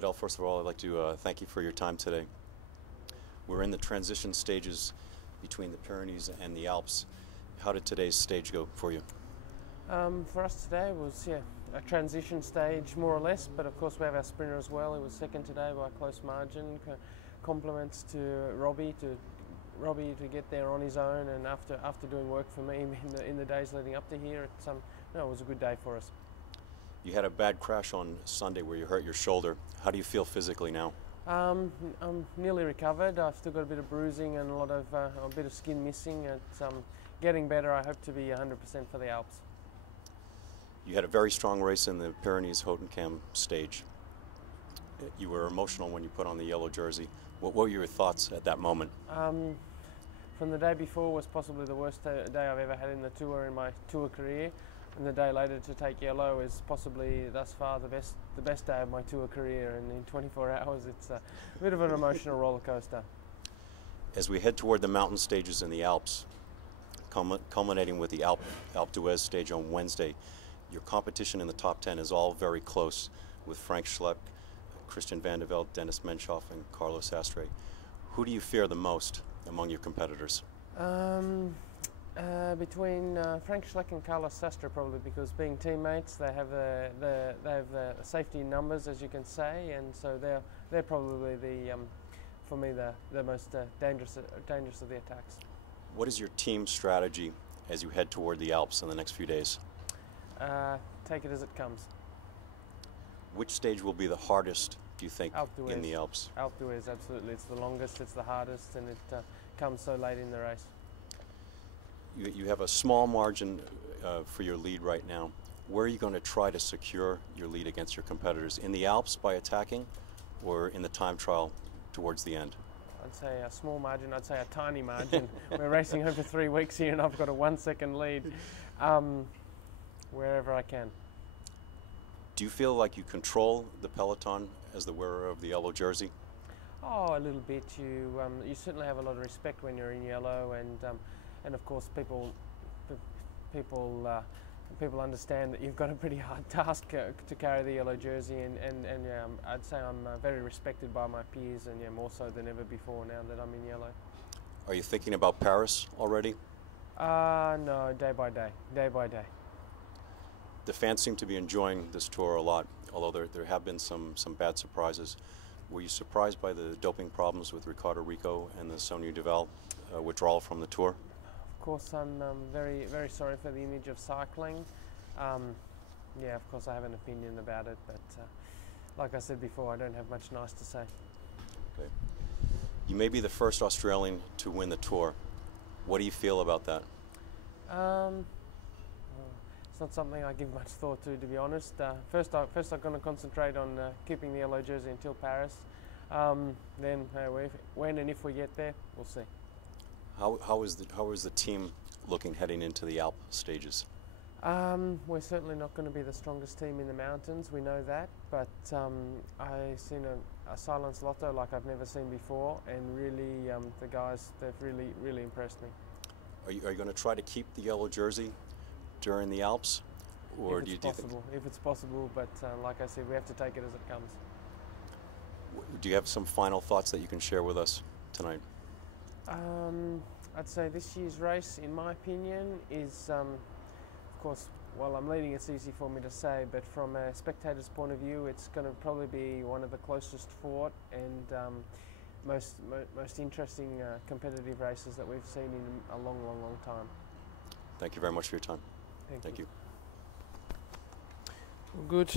Cadel, first of all, I'd like to thank you for your time today. We're in the transition stages between the Pyrenees and the Alps. How did today's stage go for you? For us today was a transition stage more or less, but of course we have our sprinter as well. He was second today by a close margin. Compliments to Robbie to get there on his own, and after doing work for me in the days leading up to here, it was a good day for us. You had a bad crash on Sunday where you hurt your shoulder. How do you feel physically now? I'm nearly recovered. I've still got a bit of bruising and a bit of skin missing. It's getting better. I hope to be 100% for the Alps. You had a very strong race in the Pyrenees-Hautecam stage. You were emotional when you put on the yellow jersey. What were your thoughts at that moment? From the day before was possibly the worst day I've ever had in the tour, in my tour career. And the day later to take yellow is possibly thus far the best day of my tour career, and in 24 hours it's a bit of an emotional roller coaster. As we head toward the mountain stages in the Alps, culminating with the Alpe d'Huez stage on Wednesday, your competition in the top 10 is all very close, with Frank Schleck, Christian Van de Velde, Dennis Menchoff, and Carlos Astre. Who do you fear the most among your competitors? Between Frank Schleck and Carlos Astre, probably, because being teammates, they have the safety in numbers, as you can say, and so they're probably for me the most dangerous of the attacks. What is your team strategy as you head toward the Alps in the next few days? Take it as it comes. Which stage will be the hardest, do you think, in the Alps? Alpe d'Huez, absolutely. It's the longest, it's the hardest, and it comes so late in the race. You have a small margin for your lead right now. Where are you going to try to secure your lead against your competitors? In the Alps by attacking, or in the time trial towards the end? I'd say a small margin. I'd say a tiny margin. We're racing over 3 weeks here, and I've got a 1 second lead. Wherever I can. Do you feel like you control the peloton as the wearer of the yellow jersey? Oh, a little bit. You certainly have a lot of respect when you're in yellow, and of course people understand that you've got a pretty hard task to carry the yellow jersey, and I'd say I'm very respected by my peers, and more so than ever before now that I'm in yellow. Are you thinking about Paris already? No, day by day. The fans seem to be enjoying this tour a lot, although there have been some bad surprises. Were you surprised by the doping problems with Ricardo Rico and the Sonia Duval withdrawal from the tour? Of course, I'm very, very sorry for the image of cycling. Yeah, of course I have an opinion about it, but like I said before, I don't have much nice to say. Okay. You may be the first Australian to win the tour. What do you feel about that? It's not something I give much thought to be honest. First I'm going to concentrate on keeping the yellow jersey until Paris. Then when and if we get there, we'll see. How is the team looking heading into the Alp stages? We're certainly not going to be the strongest team in the mountains, we know that, but I've seen a silence lotto like I've never seen before, and really the guys, they've really impressed me. Are you going to try to keep the yellow jersey during the Alps, or if it's possible, but like I said, we have to take it as it comes. Do you have some final thoughts that you can share with us tonight? I'd say this year's race, in my opinion, is, of course, while I'm leading, it's easy for me to say, but from a spectator's point of view, it's going to probably be one of the closest fought and most interesting competitive races that we've seen in a long time. Thank you very much for your time. Thank you. Well, good.